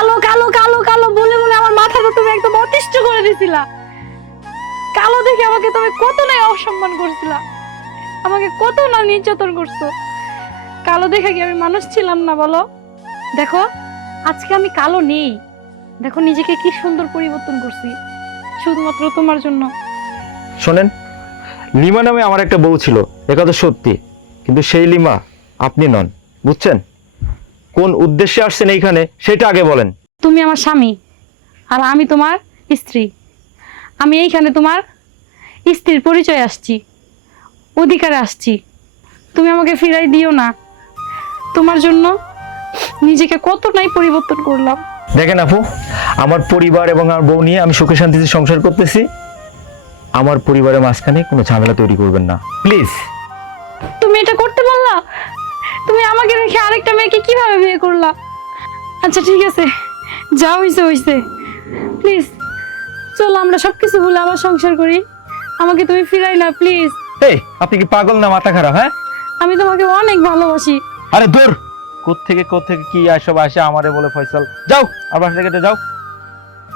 কালো কালো কালো কালো বলে বলে আমার মাথাটা তুমি একদম অতিষ্ঠ করে দিছিলা। কালো দেখে আমাকে তুমি কত না অসম্মান করছিলা, আমাকে কত না নির্যাতন করছো। কালো দেখে কি আমি মানুষ ছিলাম না বলো? দেখো আজকে আমি কালো নেই, দেখো নিজেকে কি সুন্দর পরিবর্তন করছি শুধুমাত্র তোমার জন্য। শোনেন, লিমা নামে আমার একটা বউ ছিল, একথা সত্যি, কিন্তু সেই লিমা আপনি নন, বুঝছেন? কোন উদ্দেশ্যে আসছেন এইখানে সেটা আগে বলেন। তুমি আমার স্বামী আর আমি তোমার স্ত্রী। আমি এইখানে তোমার স্ত্রীর পরিচয় আসছি, অধিকারে আসছি। তুমি আমাকে ফিরাই দিও না। তোমার জন্য নিজেকে কতটাই পরিবর্তন করলাম। দেখেন আপু, আমার পরিবার এবং আমার বউ নিয়ে আমি সুখে শান্তিতে সংসার করতেছি। আমার পরিবারের মাঝখানে কোনো ঝামেলা তৈরি করবেন না প্লিজ। তুমি এটা করতে পারলা? তুমি আমাকে রেখে আরেকটা মেয়েকে কিভাবে বিয়ে করলা? আচ্ছা ঠিক আছে, যা হইছে হইছে, প্লিজ চলো আমরা সবকিছু ভুলে আবার সংসার করি। আমাকে তুমি ফিরাই না প্লিজ। এই, আপনি কি পাগল না মাথা খারাপ? হ্যাঁ, আমি তোমাকে অনেক ভালোবাসি। আরে দূর, কোত্থেকে কি এসব আসে আমারে বলে ফয়সাল, যাও আর বাসা থেকে যাও।